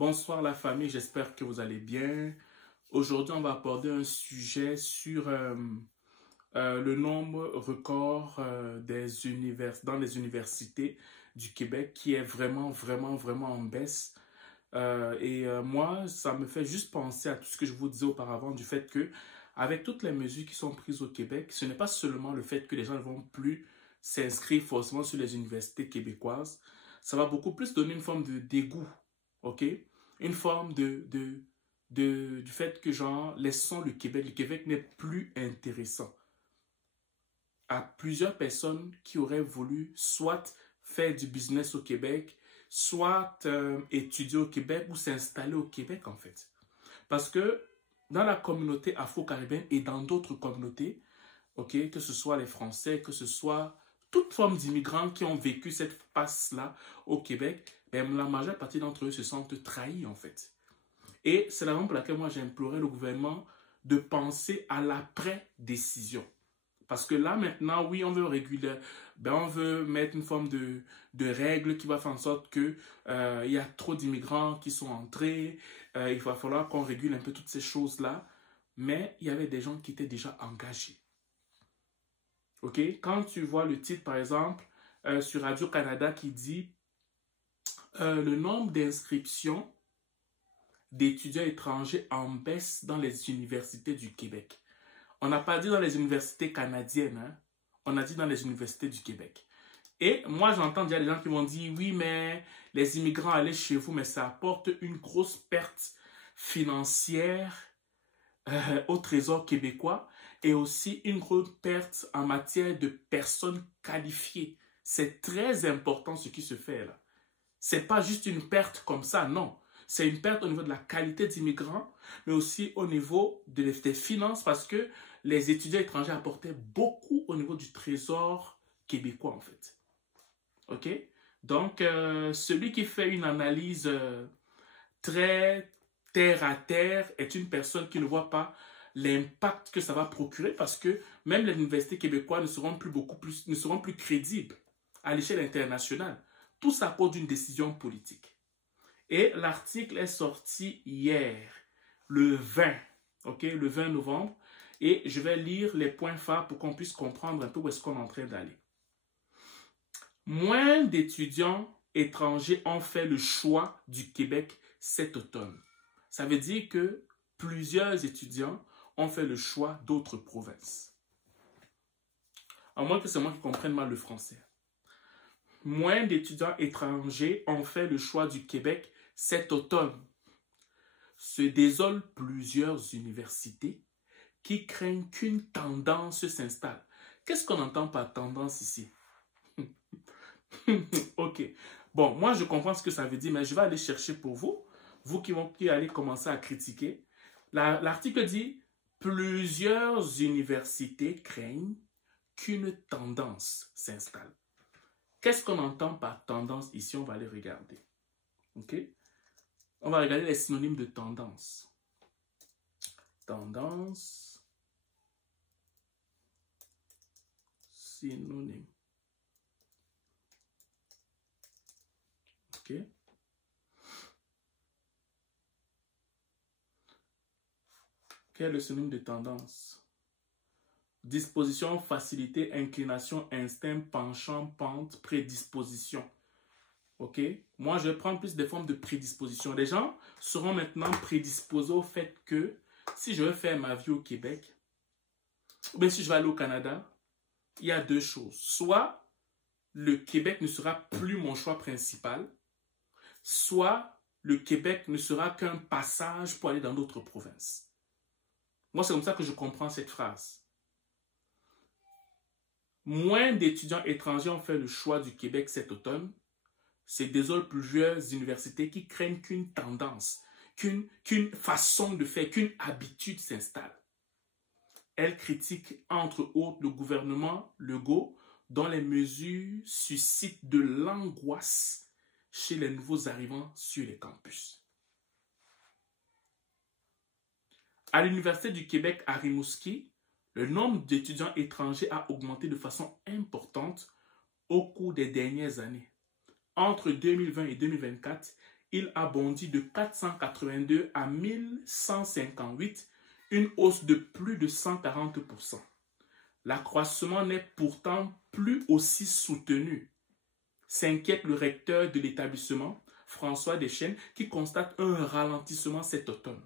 Bonsoir la famille, j'espère que vous allez bien. Aujourd'hui, on va aborder un sujet sur le nombre record dans les universités du Québec qui est vraiment en baisse. Moi, ça me fait juste penser à tout ce que je vous disais auparavant du fait que avec toutes les mesures qui sont prises au Québec, ce n'est pas seulement le fait que les gens ne vont plus s'inscrire forcément sur les universités québécoises, ça va beaucoup plus donner une forme de dégoût, ok? Une forme du fait que genre, laissons le Québec n'est plus intéressant à plusieurs personnes qui auraient voulu soit faire du business au Québec, soit étudier au Québec ou s'installer au Québec en fait. Parce que dans la communauté afro-caribéenne et dans d'autres communautés, ok, que ce soit les Français, que ce soit toute forme d'immigrants qui ont vécu cette passe-là au Québec, ben, la majeure partie d'entre eux se sentent trahis en fait. Et c'est la raison pour laquelle moi j'ai imploré le gouvernement de penser à l'après-décision. Parce que là, maintenant, oui, on veut réguler, ben, on veut mettre une forme de règle qui va faire en sorte que il y a trop d'immigrants qui sont entrés. Il va falloir qu'on régule un peu toutes ces choses-là. Mais il y avait des gens qui étaient déjà engagés. OK? Quand tu vois le titre, par exemple, sur Radio-Canada qui dit le nombre d'inscriptions d'étudiants étrangers en baisse dans les universités du Québec. On n'a pas dit dans les universités canadiennes, hein? On a dit dans les universités du Québec. Et moi, j'entends déjà des gens qui m'ont dit, oui, mais les immigrants allaient chez vous, mais ça apporte une grosse perte financière au Trésor québécois et aussi une grosse perte en matière de personnes qualifiées. C'est très important ce qui se fait là. C'est pas juste une perte comme ça, non. C'est une perte au niveau de la qualité d'immigrants, mais aussi au niveau des finances parce que les étudiants étrangers apportaient beaucoup au niveau du trésor québécois en fait. OK? Donc, celui qui fait une analyse très terre à terre est une personne qui ne voit pas l'impact que ça va procurer parce que même les universités québécoises ne seront plus crédibles à l'échelle internationale. Tout ça à cause d'une décision politique. Et l'article est sorti hier, le 20, ok, le 20 novembre, et je vais lire les points phares pour qu'on puisse comprendre un peu où est-ce qu'on est en train d'aller. Moins d'étudiants étrangers ont fait le choix du Québec cet automne. Ça veut dire que plusieurs étudiants ont fait le choix d'autres provinces. À moins que c'est moi qui comprenne mal le français. Moins d'étudiants étrangers ont fait le choix du Québec cet automne. Se désolent plusieurs universités qui craignent qu'une tendance s'installe. Qu'est-ce qu'on entend par tendance ici? Ok. Bon, moi je comprends ce que ça veut dire, mais je vais aller chercher pour vous, qui allez commencer à critiquer. L'article dit « Plusieurs universités craignent qu'une tendance s'installe ». Qu'est-ce qu'on entend par tendance ici? On va aller regarder. Ok? On va regarder les synonymes de tendance. Tendance. Synonyme. Ok? Quel est le synonyme de tendance? Disposition, facilité, inclination, instinct, penchant, pente, prédisposition. Ok? Moi, je vais prendre plus des formes de prédisposition. Les gens seront maintenant prédisposés au fait que si je veux faire ma vie au Québec, ou bien si je vais aller au Canada, il y a deux choses. Soit le Québec ne sera plus mon choix principal, soit le Québec ne sera qu'un passage pour aller dans d'autres provinces. Moi, c'est comme ça que je comprends cette phrase. Moins d'étudiants étrangers ont fait le choix du Québec cet automne. C'est désolé plusieurs universités qui craignent qu'une tendance, qu'une façon de faire, qu'une habitude s'installe. Elles critiquent entre autres le gouvernement Legault dont les mesures suscitent de l'angoisse chez les nouveaux arrivants sur les campus. À l'Université du Québec à Rimouski, le nombre d'étudiants étrangers a augmenté de façon importante au cours des dernières années. Entre 2020 et 2024, il a bondi de 482 à 1158, une hausse de plus de 140%. L'accroissement n'est pourtant plus aussi soutenu, s'inquiète le recteur de l'établissement, François Deschênes, qui constate un ralentissement cet automne.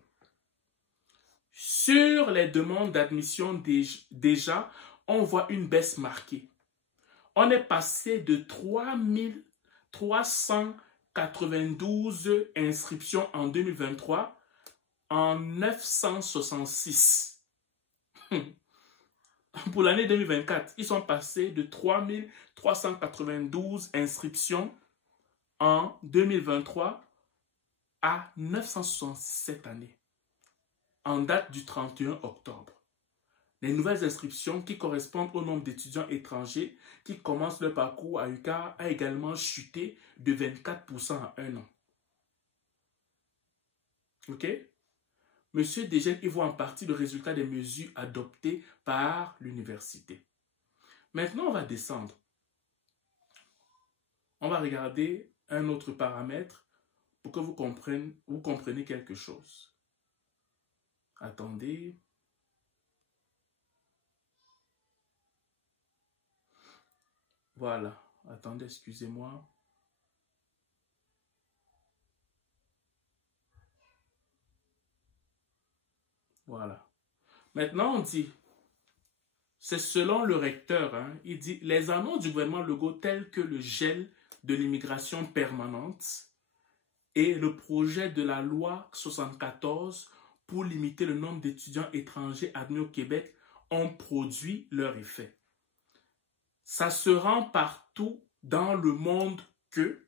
Sur les demandes d'admission déjà, on voit une baisse marquée. On est passé de 3392 inscriptions en 2023 en 966. Pour l'année 2024, ils sont passés de 3392 inscriptions en 2023 à 967 cette année, en date du 31 octobre. Les nouvelles inscriptions qui correspondent au nombre d'étudiants étrangers qui commencent leur parcours à UQAR a également chuté de 24% en un an. Ok? Monsieur Deschênes y voit en partie le résultat des mesures adoptées par l'université. Maintenant, on va descendre. On va regarder un autre paramètre pour que vous compreniez quelque chose. Attendez. Voilà. Attendez, excusez-moi. Voilà. Maintenant, on dit, c'est selon le recteur, hein, il dit, les annonces du gouvernement Legault telles que le gel de l'immigration permanente et le projet de la loi 74 pour limiter le nombre d'étudiants étrangers admis au Québec ont produit leur effet. Ça se rend partout dans le monde que,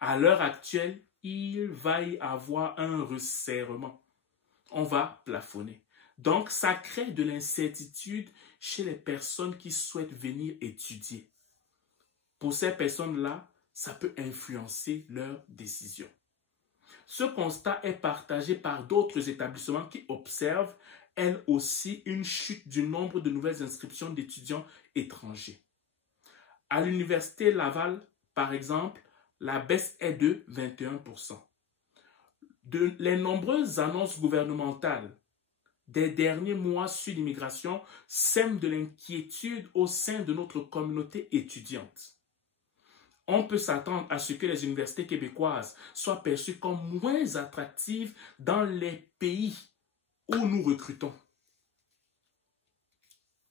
à l'heure actuelle, il va y avoir un resserrement. On va plafonner. Donc, ça crée de l'incertitude chez les personnes qui souhaitent venir étudier. Pour ces personnes-là, ça peut influencer leurs décisions. Ce constat est partagé par d'autres établissements qui observent, elles aussi, une chute du nombre de nouvelles inscriptions d'étudiants étrangers. À l'Université Laval, par exemple, la baisse est de 21%. Les nombreuses annonces gouvernementales des derniers mois sur l'immigration sèment de l'inquiétude au sein de notre communauté étudiante. On peut s'attendre à ce que les universités québécoises soient perçues comme moins attractives dans les pays où nous recrutons.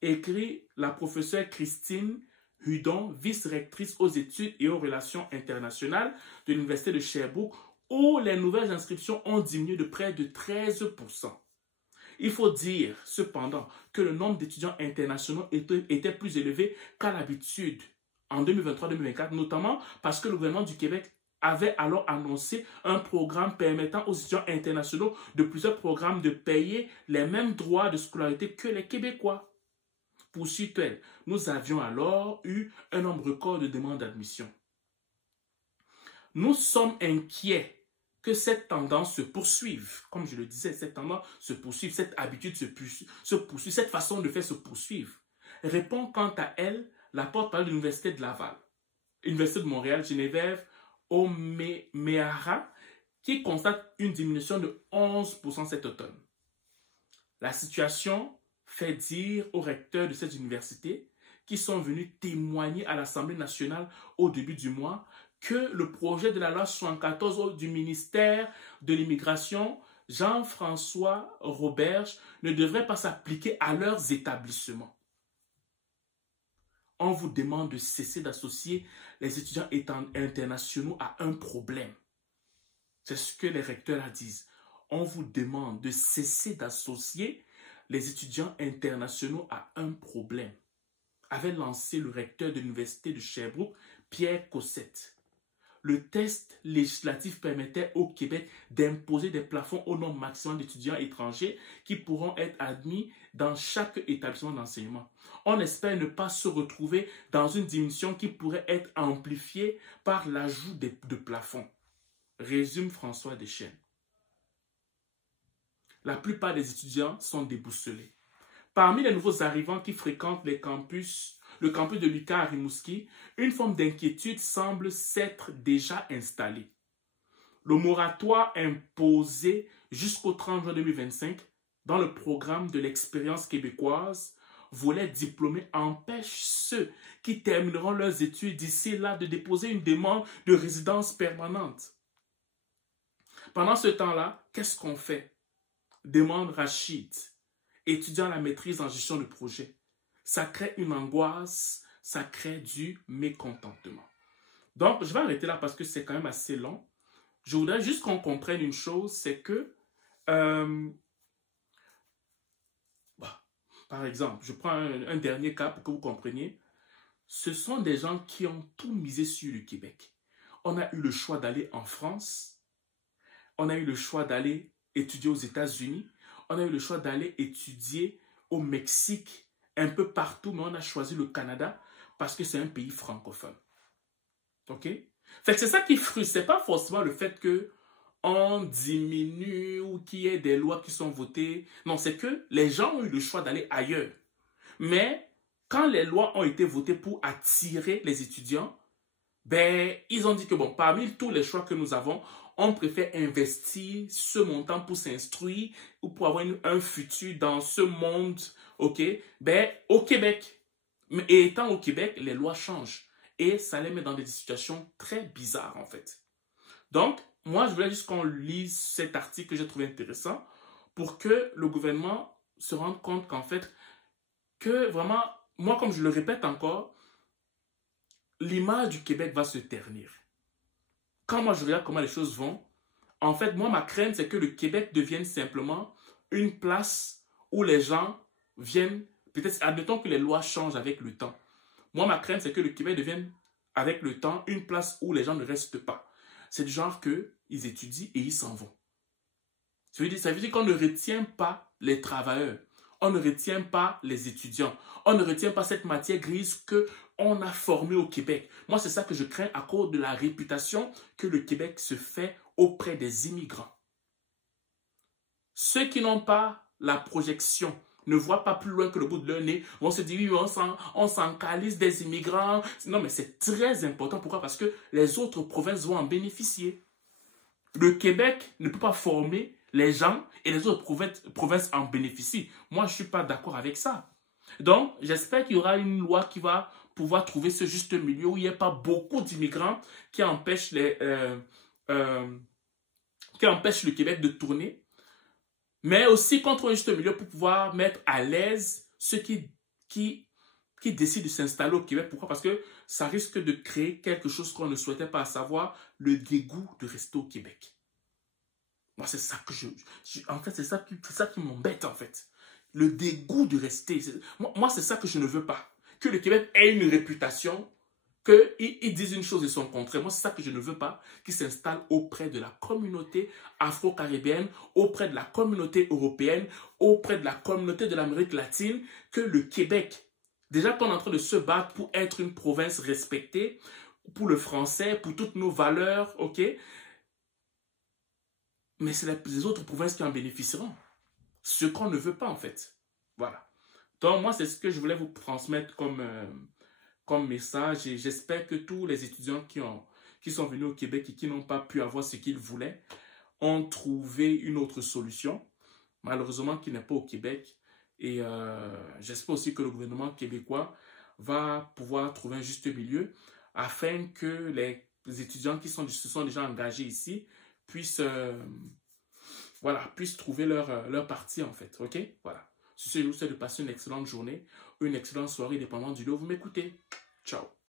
Écrit la professeure Christine Hudon, vice-rectrice aux études et aux relations internationales de l'Université de Sherbrooke, où les nouvelles inscriptions ont diminué de près de 13%. Il faut dire cependant que le nombre d'étudiants internationaux était plus élevé qu'à l'habitude en 2023-2024, notamment parce que le gouvernement du Québec avait alors annoncé un programme permettant aux étudiants internationaux de plusieurs programmes de payer les mêmes droits de scolarité que les Québécois. Poursuit-elle, nous avions alors eu un nombre record de demandes d'admission. Nous sommes inquiets que cette tendance se poursuive. Comme je le disais, cette tendance se poursuive, cette habitude se poursuit, cette façon de faire se poursuive. Répond quant à elle la porte-parole de l'Université de Laval, Université de Montréal, Geneviève Omeara, qui constate une diminution de 11% cet automne. La situation fait dire aux recteurs de cette université, qui sont venus témoigner à l'Assemblée nationale au début du mois, que le projet de la loi 74 du ministère de l'Immigration, Jean-François Roberge, ne devrait pas s'appliquer à leurs établissements. On vous demande de cesser d'associer les étudiants internationaux à un problème. C'est ce que les recteurs disent. On vous demande de cesser d'associer les étudiants internationaux à un problème, avait lancé le recteur de l'Université de Sherbrooke, Pierre Cossette. Le test législatif permettait au Québec d'imposer des plafonds au nombre maximum d'étudiants étrangers qui pourront être admis dans chaque établissement d'enseignement. On espère ne pas se retrouver dans une diminution qui pourrait être amplifiée par l'ajout de plafonds. Résume François Deschênes. La plupart des étudiants sont déboussolés. Parmi les nouveaux arrivants qui fréquentent le campus de l'UQAR à Rimouski, une forme d'inquiétude semble s'être déjà installée. le moratoire imposé jusqu'au 30 juin 2025 dans le programme de l'expérience québécoise volet diplômé empêche ceux qui termineront leurs études d'ici là de déposer une demande de résidence permanente. Pendant ce temps-là, qu'est-ce qu'on fait? Demande Rachid, étudiant la maîtrise en gestion de projet. Ça crée une angoisse, ça crée du mécontentement. Donc, je vais arrêter là parce que c'est quand même assez long. Je voudrais juste qu'on comprenne une chose, c'est que, par exemple, je prends un dernier cas pour que vous compreniez. Ce sont des gens qui ont tout misé sur le Québec. On a eu le choix d'aller en France, on a eu le choix d'aller étudier aux États-Unis, on a eu le choix d'aller étudier au Mexique, un peu partout, mais on a choisi le Canada parce que c'est un pays francophone. OK? Fait que c'est ça qui frustre. C'est pas forcément le fait que on diminue ou qu'il y ait des lois qui sont votées. Non, c'est que les gens ont eu le choix d'aller ailleurs. Mais quand les lois ont été votées pour attirer les étudiants, ben, ils ont dit que bon, parmi tous les choix que nous avons, on préfère investir ce montant pour s'instruire ou pour avoir un futur dans ce monde, ok, ben, au Québec. Et étant au Québec, les lois changent. Et ça les met dans des situations très bizarres, en fait. Donc, moi, je voulais juste qu'on lise cet article que j'ai trouvé intéressant pour que le gouvernement se rende compte qu'en fait, que vraiment, moi, comme je le répète encore, l'image du Québec va se ternir. Quand moi, je regarde comment les choses vont, en fait, moi, ma crainte, c'est que le Québec devienne simplement une place où les gens viennent, peut-être, admettons que les lois changent avec le temps. Moi, ma crainte, c'est que le Québec devienne, avec le temps, une place où les gens ne restent pas. C'est du genre qu'ils étudient et ils s'en vont. Ça veut dire qu'on ne retient pas les travailleurs. On ne retient pas les étudiants. On ne retient pas cette matière grise qu'on a formée au Québec. Moi, c'est ça que je crains à cause de la réputation que le Québec se fait auprès des immigrants. Ceux qui n'ont pas la projection, ne voient pas plus loin que le bout de leur nez, vont se dire, oui, on s'en calisse des immigrants. Non, mais c'est très important. Pourquoi? Parce que les autres provinces vont en bénéficier. Le Québec ne peut pas former les gens et les autres provinces en bénéficient. Moi, je ne suis pas d'accord avec ça. Donc, j'espère qu'il y aura une loi qui va pouvoir trouver ce juste milieu où il n'y a pas beaucoup d'immigrants qui empêchent le Québec de tourner, mais aussi contre un juste milieu pour pouvoir mettre à l'aise ceux qui décident de s'installer au Québec. Pourquoi? Parce que ça risque de créer quelque chose qu'on ne souhaitait pas, à savoir le dégoût de rester au Québec. Moi, c'est ça que en fait, c'est ça qui m'embête, en fait. Le dégoût de rester. Moi, c'est ça que je ne veux pas. Que le Québec ait une réputation, qu'ils disent une chose et son contraire. Moi, c'est ça que je ne veux pas, qu'ils s'installent auprès de la communauté afro-caribéenne, auprès de la communauté européenne, auprès de la communauté de l'Amérique latine, que le Québec, déjà qu'on est en train de se battre pour être une province respectée, pour le français, pour toutes nos valeurs, ok? Mais c'est les autres provinces qui en bénéficieront. Ce qu'on ne veut pas, en fait. Voilà. Donc, moi, c'est ce que je voulais vous transmettre comme message. Et j'espère que tous les étudiants qui sont venus au Québec et qui n'ont pas pu avoir ce qu'ils voulaient ont trouvé une autre solution. Malheureusement, qui n'est pas au Québec. Et j'espère aussi que le gouvernement québécois va pouvoir trouver un juste milieu afin que les étudiants qui se sont déjà engagés ici puissent trouver leur partie, en fait. OK? Voilà. Sur ce, je vous souhaite de passer une excellente journée, une excellente soirée, dépendant du lieu où vous m'écoutez. Ciao.